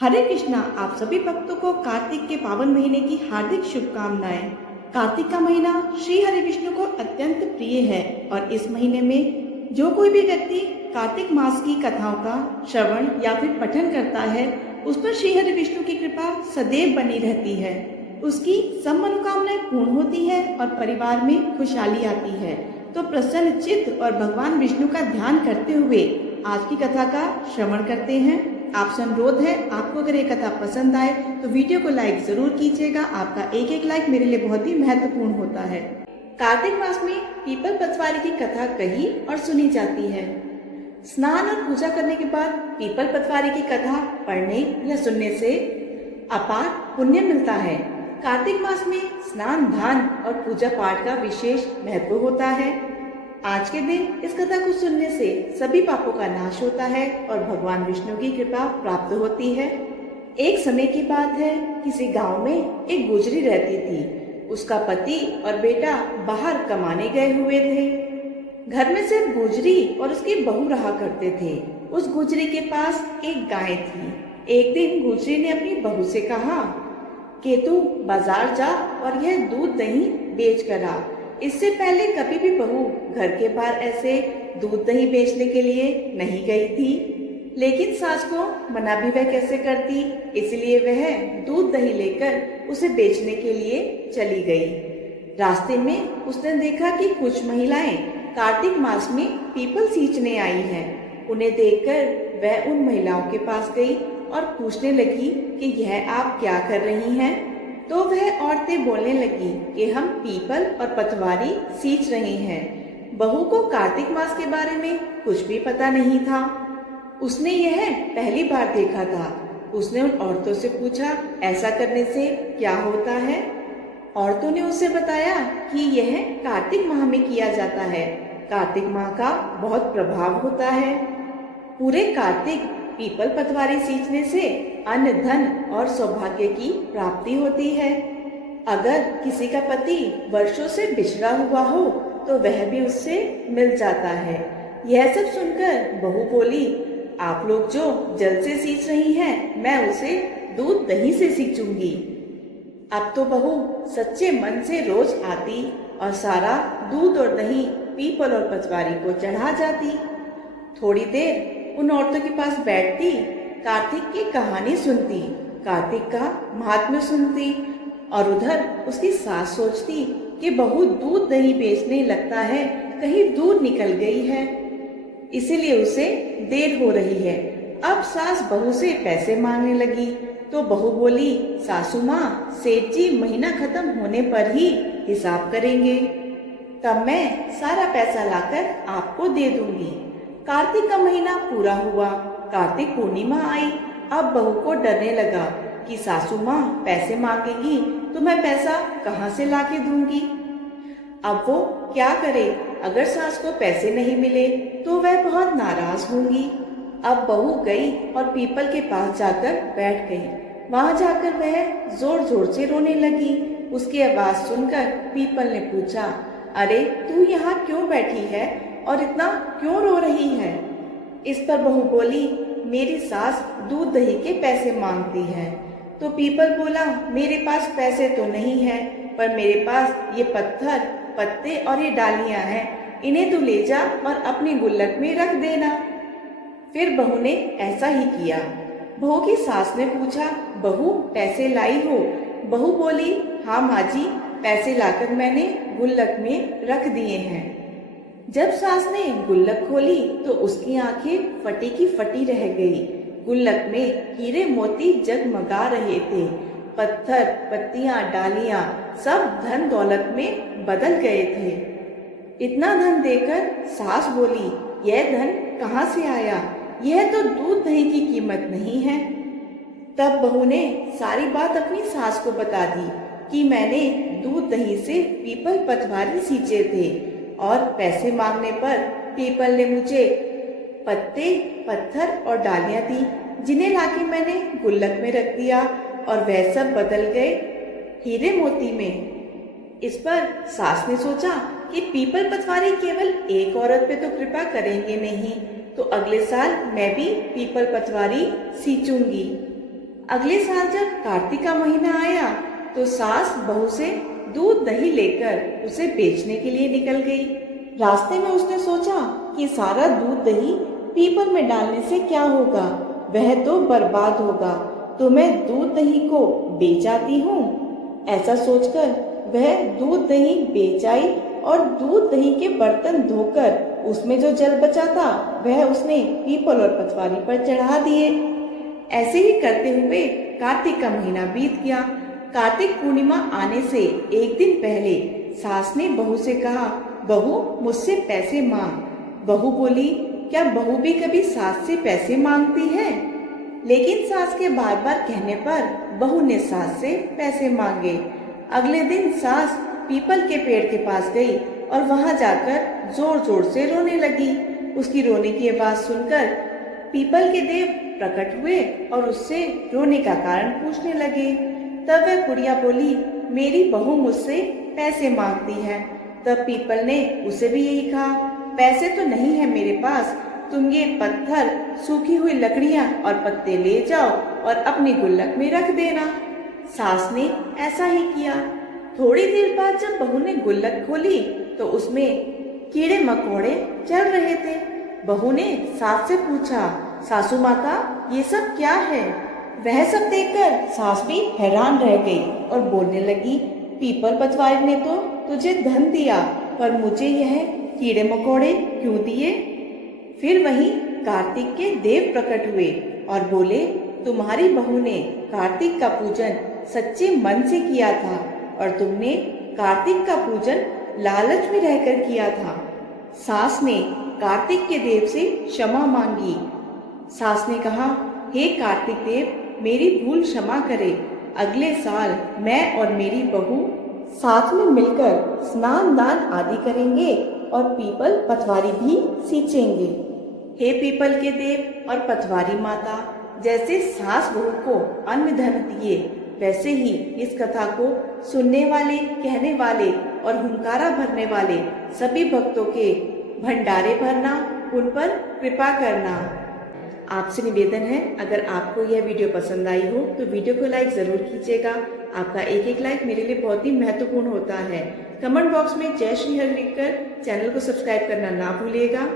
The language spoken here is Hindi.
हरे कृष्णा। आप सभी भक्तों को कार्तिक के पावन महीने की हार्दिक शुभकामनाएं। कार्तिक का महीना श्री हरि विष्णु को अत्यंत प्रिय है और इस महीने में जो कोई भी व्यक्ति कार्तिक मास की कथाओं का श्रवण या फिर पठन करता है, उस पर श्री हरि विष्णु की कृपा सदैव बनी रहती है। उसकी सब मनोकामनाएं पूर्ण होती है और परिवार में खुशहाली आती है। तो प्रसन्न चित्त और भगवान विष्णु का ध्यान करते हुए आज की कथा का श्रवण करते हैं। आपसे अनुरोध है, आपको अगर ये कथा पसंद आए तो वीडियो को लाइक जरूर कीजिएगा। आपका एक एक लाइक मेरे लिए बहुत ही महत्वपूर्ण होता है। कार्तिक मास में पीपल पतवारी की कथा कही और सुनी जाती है। स्नान और पूजा करने के बाद पीपल पतवारी की कथा पढ़ने या सुनने से अपार पुण्य मिलता है। कार्तिक मास में स्नान दान और पूजा पाठ का विशेष महत्व होता है। आज के दिन इस कथा को सुनने से सभी पापों का नाश होता है और भगवान विष्णु की कृपा प्राप्त होती है। एक समय की बात है, किसी गांव में एक गुजरी रहती थी। उसका पति और बेटा बाहर कमाने गए हुए थे। घर में सिर्फ गुजरी और उसकी बहू रहा करते थे। उस गुजरी के पास एक गाय थी। एक दिन गुजरी ने अपनी बहू से कहा कि तू बाजार जा और यह दूध दही बेच कर आ। इससे पहले कभी भी बहू घर के बाहर ऐसे दूध दही बेचने के लिए नहीं गई थी, लेकिन सास को मना भी वह कैसे करती, इसलिए वह दूध दही लेकर उसे बेचने के लिए चली गई। रास्ते में उसने देखा कि कुछ महिलाएं कार्तिक मास में पीपल सींचने आई हैं। उन्हें देखकर वह उन महिलाओं के पास गई और पूछने लगी कि यह आप क्या कर रही हैं? तो वह औरतें बोलने लगी कि हम पीपल और पतवारी सींच रहे हैं। बहू को कार्तिक मास के बारे में कुछ भी पता नहीं था। उसने यह पहली बार देखा था। उसने उन औरतों से पूछा, ऐसा करने से क्या होता है? औरतों ने उसे बताया कि यह कार्तिक माह में किया जाता है। कार्तिक माह का बहुत प्रभाव होता है। पूरे कार्तिक पीपल पतवारी सींचने से अन्न धन और सौभाग्य की प्राप्ति होती है। अगर किसी का पति वर्षों से बिछड़ा हुआ हो तो वह भी उससे मिल जाता है। यह सब सुनकर बहू बोली, आप लोग जो जल से सींच रही हैं, मैं उसे दूध दही से सींचूंगी। अब तो बहू सच्चे मन से रोज आती और सारा दूध और दही पीपल और पतवारी को चढ़ा जाती। थोड़ी देर उन औरतों के पास बैठती, कार्तिक की कहानी सुनती, कार्तिक का महात्म्य सुनती और उधर उसकी सास सोचती कि बहू दूध दही बेचने लगता है, कहीं दूर निकल गई है, इसीलिए उसे देर हो रही है। अब सास बहू से पैसे मांगने लगी तो बहू बोली, सासू माँ, सेठ जी महीना खत्म होने पर ही हिसाब करेंगे, तब मैं सारा पैसा लाकर आपको दे दूंगी। कार्तिक का महीना पूरा हुआ, कार्तिक पूर्णिमा आई। अब बहू को डरने लगा कि सासू माँ पैसे मांगेगी तो मैं पैसा कहाँ से लाके दूंगी। अब वो क्या करे? अगर सास को पैसे नहीं मिले तो वह बहुत नाराज होंगी। अब बहू गई और पीपल के पास जाकर बैठ गई। वहां जाकर वह जोर जोर से रोने लगी। उसकी आवाज सुनकर पीपल ने पूछा, अरे तू यहाँ क्यों बैठी है और इतना क्यों रो रही है? इस पर बहू बोली, मेरी सास दूध दही के पैसे मांगती है। तो पीपल बोला, मेरे पास पैसे तो नहीं है, पर मेरे पास ये पत्थर पत्ते और ये डालियां हैं, इन्हें तू ले जा और अपनी गुल्लक में रख देना। फिर बहू ने ऐसा ही किया। बहू की सास ने पूछा, बहू पैसे लाई हो? बहू बोली, हाँ माँ जी, पैसे लाकर मैंने गुल्लक में रख दिए हैं। जब सास ने गुल्लक खोली तो उसकी आंखें फटी की फटी रह गई। गुल्लक में हीरे मोती जगमगा रहे थे। पत्थर पत्तियां डालियां सब धन दौलत में बदल गए थे। इतना धन देखकर सास बोली, यह धन कहाँ से आया? यह तो दूध दही की कीमत नहीं है। तब बहू ने सारी बात अपनी सास को बता दी कि मैंने दूध दही से पीपल पतवारी सींचे थे और पैसे मांगने पर पीपल ने मुझे पत्ते पत्थर और डालियां दी, जिन्हें लाके मैंने गुल्लक में रख दिया और वह सब बदल गए हीरे मोती में। इस पर सास ने सोचा कि पीपल पतवारी केवल एक औरत पे तो कृपा करेंगे नहीं, तो अगले साल मैं भी पीपल पतवारी सींचूंगी। अगले साल जब कार्तिक का महीना आया तो सास बहू से दूध दही लेकर उसे बेचने के लिए निकल गई। रास्ते में उसने सोचा कि सारा दूध दही पीपल में डालने से क्या होगा, वह तो बर्बाद होगा, तो मैं दूध दही को बेच आती हूँ। ऐसा सोचकर वह दूध दही बेच आई और दूध दही के बर्तन धोकर उसमें जो जल बचा था वह उसने पीपल और पटवारी पर चढ़ा दिए। ऐसे ही करते हुए कार्तिक का महीना बीत गया। कार्तिक पूर्णिमा आने से एक दिन पहले सास ने बहू से कहा, बहू मुझसे पैसे मांग। बहू बोली, क्या बहू भी कभी सास से पैसे मांगती है? लेकिन सास के बार बार कहने पर बहू ने सास से पैसे मांगे। अगले दिन सास पीपल के पेड़ के पास गई और वहां जाकर जोर जोर से रोने लगी। उसकी रोने की आवाज सुनकर पीपल के देव प्रकट हुए और उससे रोने का कारण पूछने लगे। तब वह बुढ़िया बोली, मेरी बहू मुझसे पैसे मांगती है। तब पीपल ने उसे भी यही कहा, पैसे तो नहीं है मेरे पास, तुम ये पत्थर, सूखी हुई लकड़ियां और पत्ते ले जाओ और अपनी गुल्लक में रख देना। सास ने ऐसा ही किया। थोड़ी देर बाद जब बहू ने गुल्लक खोली तो उसमें कीड़े मकोड़े चल रहे थे। बहू ने सास से पूछा, सासू माता ये सब क्या है? वह सब देखकर सास भी हैरान रह गई और बोलने लगी, पीपल पटवारी ने तो तुझे धन दिया, पर मुझे यह कीड़े मकोड़े क्यों दिए? फिर वहीं कार्तिक के देव प्रकट हुए और बोले, तुम्हारी बहू ने कार्तिक का पूजन सच्चे मन से किया था और तुमने कार्तिक का पूजन लालच में रहकर किया था। सास ने कार्तिक के देव से क्षमा मांगी। सास ने कहा, हे कार्तिक देव, मेरी भूल क्षमा करे। अगले साल मैं और मेरी बहू साथ में मिलकर स्नान दान आदि करेंगे और पीपल पटवारी भी सींचेंगे। हे पीपल के देव और पटवारी माता, जैसे सास बहू को अन्न धन दिए, वैसे ही इस कथा को सुनने वाले, कहने वाले और हुंकारा भरने वाले सभी भक्तों के भंडारे भरना, उन पर कृपा करना। आपसे निवेदन है, अगर आपको यह वीडियो पसंद आई हो तो वीडियो को लाइक जरूर कीजिएगा। आपका एक एक लाइक मेरे लिए बहुत ही महत्वपूर्ण होता है। कमेंट बॉक्स में जय श्री हरि लिखकर चैनल को सब्सक्राइब करना ना भूलिएगा।